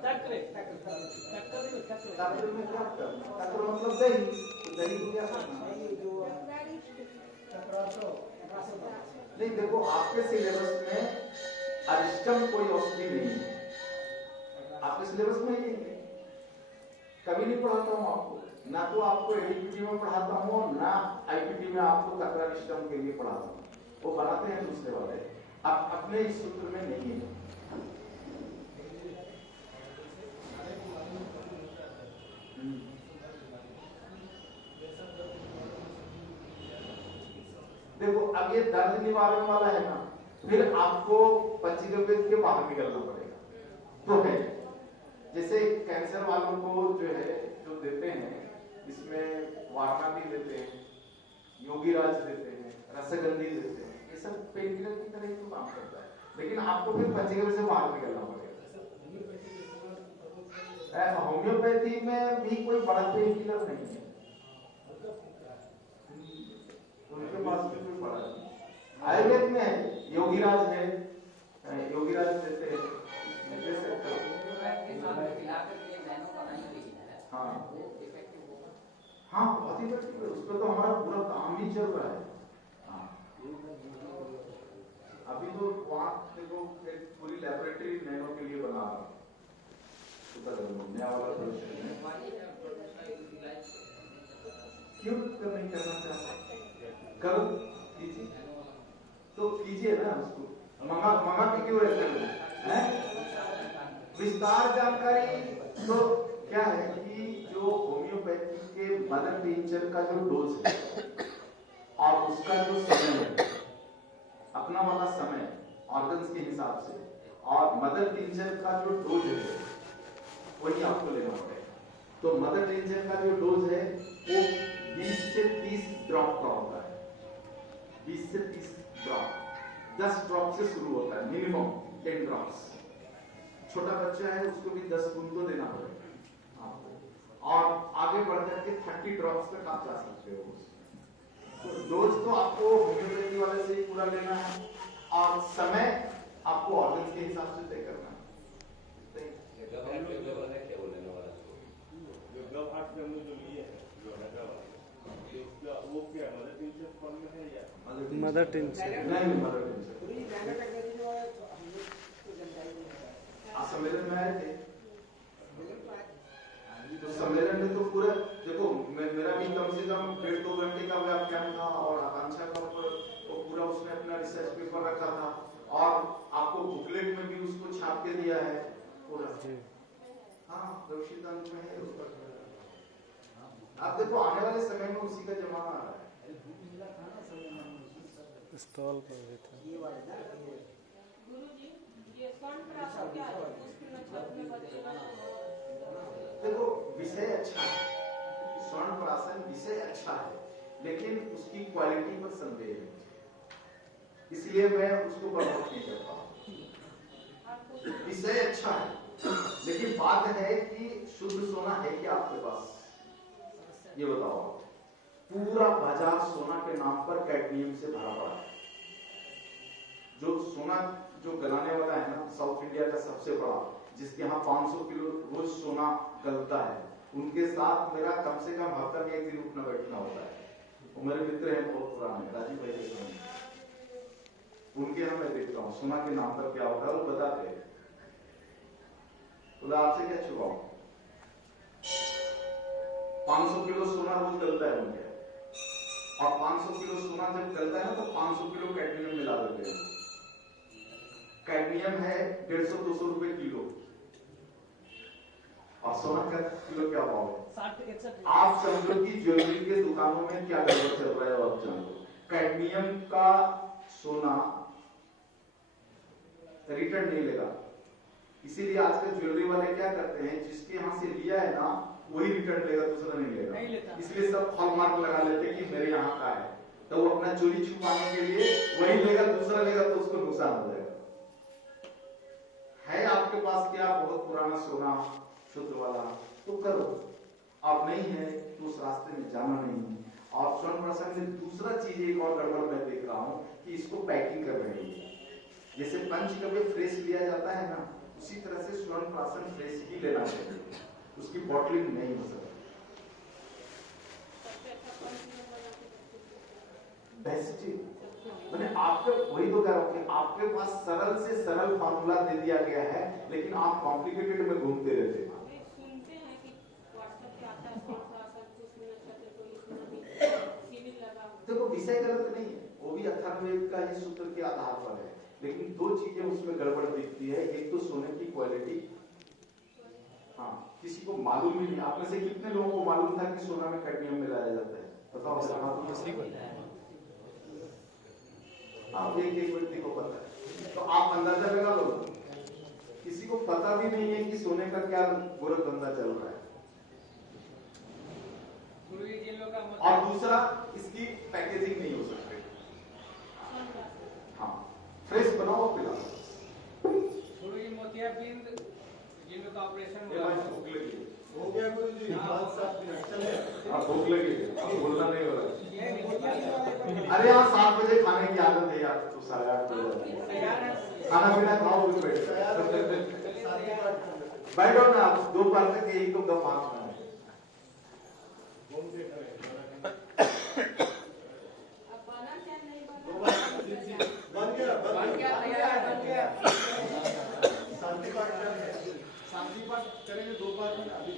ट्रैक्टर में क्या करना, ट्रैक्टर मतलब दही, तो दही को क्या करना। नहीं, देखो आपके सिलेबस में अरिष्टम कोई औषधि नहीं है, आपके सिलेबस में ही नहीं, कभी नहीं पढ़ाता हूँ आपको, ना तो आपको एडीपीटी में पढ़ाता हूँ, ना आईपीटी में आपको कतरारिष्टम के लिए पढ़ाता हूँ, वो बनाते हैं दूसरे वाले, अब अपने इस सूत्र में नहीं है। देखो, अब ये दर्द निवारण वाला है ना, फिर आपको पंचगव्य के बाहर निकलना पड़ेगा। तो है, जैसे कैंसर वालों को जो है जो देते हैं, इसमें वारणा भी देते हैं, योगीराज देते हैं, रसगंधी देते हैं, ये सब पेन किलर की तरह ही तो काम करता है, लेकिन आपको फिर पंचगव्य से बाहर निकलना पड़ेगा। होम्योपैथी में भी कोई बड़ा पेन किलर नहीं है, उनके पास भी कोई बड़ा नहीं। आयुर्वेद में है, योगीराज है, योगीराज देते हैं, दे सकते हो। हाँ बहुत ही इफेक्टिव है, उस पर तो हमारा पूरा काम ही चल रहा है। हाँ। अभी तो वहाँ देखो एक पूरी लेबोरेटरी नैनो के लिए बना रहा नया वाला क्यों नहीं करना चाहते, करो कीजिए, तो कीजिए ना उसको, मंगा के क्यों रहते हैं? विस्तार जानकारी तो क्या है कि जो होम्योपैथी के मदर टिंचर का जो डोज है और उसका जो समय है, अपना वाला समय ऑर्गन्स के हिसाब से, और मदर टिंचर का जो डोज है वही आपको लेना पड़ेगा। तो मदर टिंचर का जो डोज है वो 20 से 30 ड्रॉप का होता है, 20 से 30 ड्रॉप, 10 ड्रॉप से शुरू होता है, मिनिमम 10 ड्रॉप्स। छोटा बच्चा है उसको भी 10 बूंद तो देना पड़ेगा आपको, और आगे बढ़ करके 30 ड्रॉप्स तक आप जा सकते हो। तो डोज तो आपको होम्योपैथी वाले से ही पूरा लेना है, और समय आपको ऑर्गन्स के हिसाब से तय करना है। मदर टिंचर नहीं, मदर टिंचर सम्मेलन में आए थे, तो सम्मेलन में तो पूरा देखो मेरा भी कम से कम 1.5-2 घंटे का व्याख्यान था, और आकांक्षा का तो पूरा उसने अपना रिसर्च पेपर रखा था, और आपको बुकलेट में भी उसको छाप के दिया है पूरा। हाँ, भविष्यवाणी में है उसका। आप देखो आने वाले समय में उसी का जमाना आ रहा है। स्टॉल पर भी था। गुरुजी, ये स्वर्ण प्राशन क्या है? उसकी नक्षत्र में बदलेगा। देखो विषय अच्छा है, स्वर्ण प्राशन विषय अच्छा है, लेकिन उसकी क्वालिटी पर संदेह है, इसलिए मैं उसको प्रमोट नहीं करता हूँ। विषय अच्छा है, लेकिन बात है कि शुद्ध सोना है कि आपके पास, ये बताओ। पूरा बाजार सोना के नाम पर कैडमियम से भरा पड़ा है। जो सोना जो गलाने वाला है ना, साउथ इंडिया का सबसे बड़ा, जिसके यहाँ 500 किलो रोज सोना गलता है, उनके साथ मेरा कम से कम हफ्ता में 1 दिन उठना बैठना होता है। वो मेरे मित्र हैं बहुत पुराने, राजीव भाई के, उनके यहाँ मैं देखता हूँ सोना के नाम पर क्या होता है, वो बताते हैं। तो आपसे क्या छुपाऊं, 500 किलो सोना रोज गलता है उनके, और 500 किलो सोना जब गलता है ना तो 500 किलो कैडमियम मिला देते हैं। कैडमियम है 150-200 रुपए किलो, और सोना का किलो क्या भाव है? आप समझो कि ज्वेलरी के दुकानों में क्या गड़बड़ चल रहा है, आप जानो। कैडमियम का सोना रिटर्न नहीं लेगा, इसीलिए आजकल ज्वेलरी वाले क्या करते हैं, जिसके यहाँ से लिया है ना वही रिटर्न लेगा, दूसरा नहीं लेगा। इसलिए सब हॉलमार्क लगा लेते हैं कि मेरे यहाँ का है, तो वो अपना चोरी छुपाने के लिए वही लेगा, दूसरा लेगा तो उसको नुकसान हो जाएगा। है आपके पास क्या बहुत पुराना सोना शुद्ध वाला, तो करो, अब नहीं है तो उस रास्ते में जाना नहीं है। और स्वर्ण प्राशन में दूसरा चीज एक और गड़बड़ मैं देख रहा हूँ कि इसको पैकिंग कर रहे हैं। जैसे पंचगव्य फ्रेश लिया जाता है ना, उसी तरह से स्वर्ण प्राशन फ्रेश ही लेना चाहिए, उसकी बॉटलिंग नहीं हो सकती। बेस्ट मैंने आपके वही तो कह रहा हूँ कि आपके पास सरल से सरल फार्मूला दे दिया गया है, लेकिन आप कॉम्प्लिकेटेड में घूमते रहते हैं। सुनते हैं कि व्हाट्सएप पे आता है स्वर्ण प्राशन, उसमें नक्षत्र कोई इसमें भी सीमित लगा हुआ। देखो विषय गलत नहीं है, वो भी अथर्ववेद का ही सूत्र के आधार पर है, लेकिन 2 चीजें उसमें गड़बड़ दिखती है। एक तो सोने की क्वालिटी, हाँ किसी को मालूम ही नहीं। आप में से कितने लोगों को मालूम था कि सोना में कैडमियम मिलाया जाता है? बताओ। आप एक व्यक्ति को पता है, तो आप अंदाजा लगा लो, किसी को पता भी नहीं है कि सोने का क्या गोरख धंधा चल रहा है। गुरुजी जिन लोग का और दूसरा, इसकी पैकेजिंग नहीं हो सकती। हाँ, फ्रेश बनाओ पिलाओ। गुरुजी मोतियाबिंद जिन लोग का ऑपरेशन हुआ भूख लगी हो गया गुरु जी 5-7 मिनट चले। आप भूख लगी अब बोलना नहीं हो रहा। अरे यहाँ 7 बजे खाने की आदत है यार, तो 8:30 बजे खाना पीना खाओ उस बैठो ना आप, 2 बार तक यही तो दम मारना है। अब बना क्या नहीं बना बन गया तैयार बन गया। शांति पाठ करेंगे 2 बार में अभी